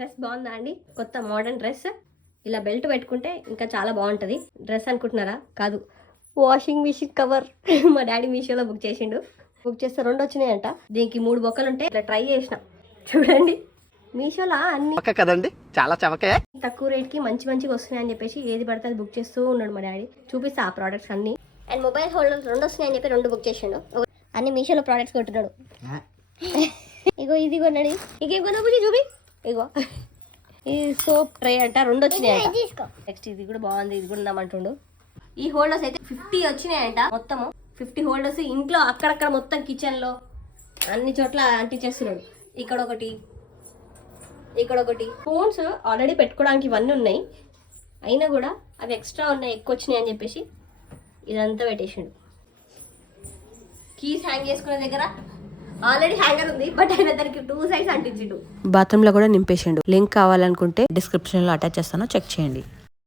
Dress బాగుందా అండి? కొత్త మోడర్న్ డ్రెస్. ఇలా బెల్ట్ పెట్టుకుంటే ఇంకా చాలా బాగుంటుంది. డ్రెస్ అనుకుంటున్నారా? కాదు, వాషింగ్ మిషన్ కవర్. మా డాడీ మీషోలో బుక్ చేసిండు. బుక్ చేస్తే 2 వచ్చినాయంట. దీనికి 3 బొక్కలు ఉంటాయి. ఇట్లా ట్రై చేసిన, చూడండి. మీషోలో అన్ని కదండి, చాలా చవకే. తక్కువ రేట్కి మంచిగా వస్తున్నాయి అని చెప్పేసి ఏది పడితే అది బుక్ చేస్తూ ఉన్నాడు మా డాడీ. చూపిస్తా ఆ ప్రోడక్ట్స్ అన్ని. అండ్ మొబైల్ హోల్డర్స్ 2 వస్తున్నాయని చెప్పి 2 బుక్ చేసిండు. అన్ని మీషోలో ప్రోడక్ట్స్ కొంటున్నాడు. ఇగో ఇది కొన్నాడు. ఇంకేం కొన్నా బుజ్జి చూపి. ఇగో ఈ సోప్ ట్రే అంట, 2 వచ్చినాయంట. నెక్స్ట్ ఇది కూడా బాగుంది, ఇది కూడా ఉందామంటుండు. ఈ హోల్డర్స్ అయితే 50 వచ్చినాయంట. మొత్తము 50 హోల్డర్స్ ఇంట్లో అక్కడక్కడ మొత్తం కిచెన్లో అన్ని చోట్ల అంటించేస్తున్నాడు. ఇక్కడ ఒకటి ఫోన్స్ ఆల్రెడీ పెట్టుకోవడానికి ఇవన్నీ ఉన్నాయి, అయినా కూడా అవి ఎక్స్ట్రా ఉన్నాయి, ఎక్కువ వచ్చినాయి అని చెప్పేసి ఇదంతా పెట్టేసిండు. కీస్ హ్యాంగ్ చేసుకునే దగ్గర ఆల్రెడీ హ్యాంగర్ ఉంది, బట్ ఆయన దానికి 2 సైడ్స్ అంటించిండు. బాత్రూమ్ లో కూడా నింపేసిండు. లింక్ కావాలనుకుంటే డిస్క్రిప్షన్ లో అటాచ్ చేస్తాను, చెక్ చేయండి.